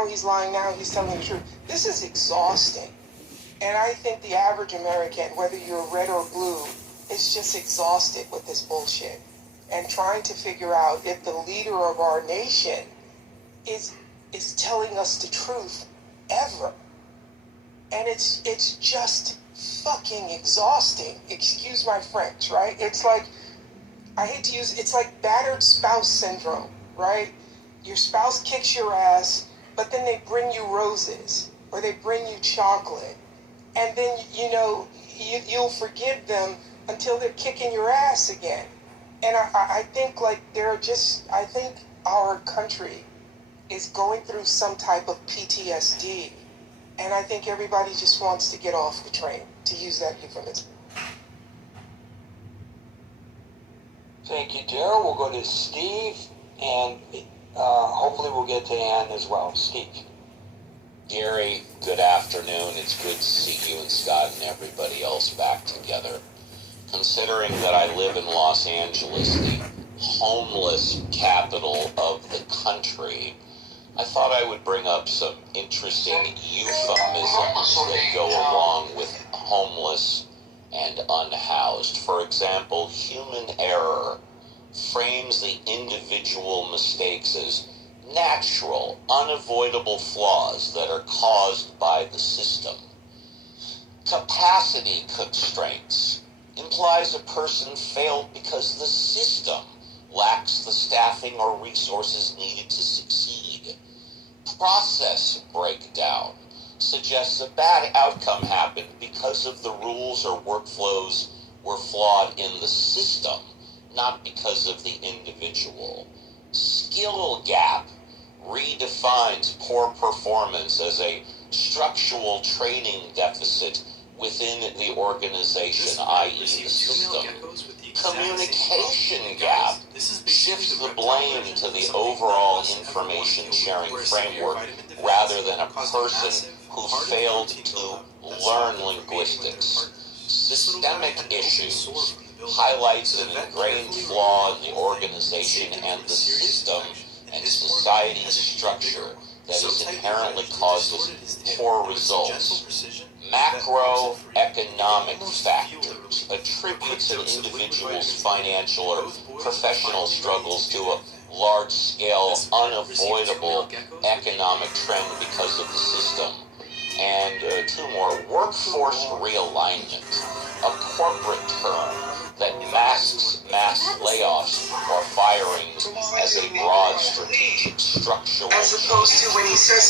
now he's lying, now he's telling the truth. This is exhausting. And I think the average American, whether you're red or blue, is just exhausted with this bullshit. And trying to figure out if the leader of our nation is telling us the truth ever. And it's just fucking exhausting. Excuse my French, right? It's like, I hate to use, it's like battered spouse syndrome, right? Your spouse kicks your ass, but then they bring you roses or they bring you chocolate. And then, you'll forgive them until they're kicking your ass again. And I think I think our country is going through some type of PTSD. And I think everybody just wants to get off the train, to use that euphemism. Thank you, Daryl. We'll go to Steve, and hopefully we'll get to Ann as well. Steve. Gary, good afternoon. It's good to see you and Scott and everybody else back together. Considering that I live in Los Angeles, the homeless capital of the country, I thought I would bring up some interesting euphemisms that go along with homeless and unhoused. For example, human error frames the individual mistakes as natural, unavoidable flaws that are caused by the system. Capacity constraints implies a person failed because the system lacks the staffing or resources needed to succeed. Process breakdown suggests a bad outcome happened because of the rules or workflows were flawed in the system, not because of the individual. Skill gap redefines poor performance as a structural training deficit within the organization, i.e. the system. Communication gap shifts the blame to the overall information sharing framework rather than a person who failed to learn linguistics. Systemic issues highlights an ingrained flaw in the organization and the system and society's structure that is inherently causes poor results. Macroeconomic factors attributes an individual's financial or professional struggles to a large-scale, unavoidable economic trend because of the system. And two more, workforce realignment, a corporate term that masks mass layoffs or firings as a broad strategic structural As opposed to when he says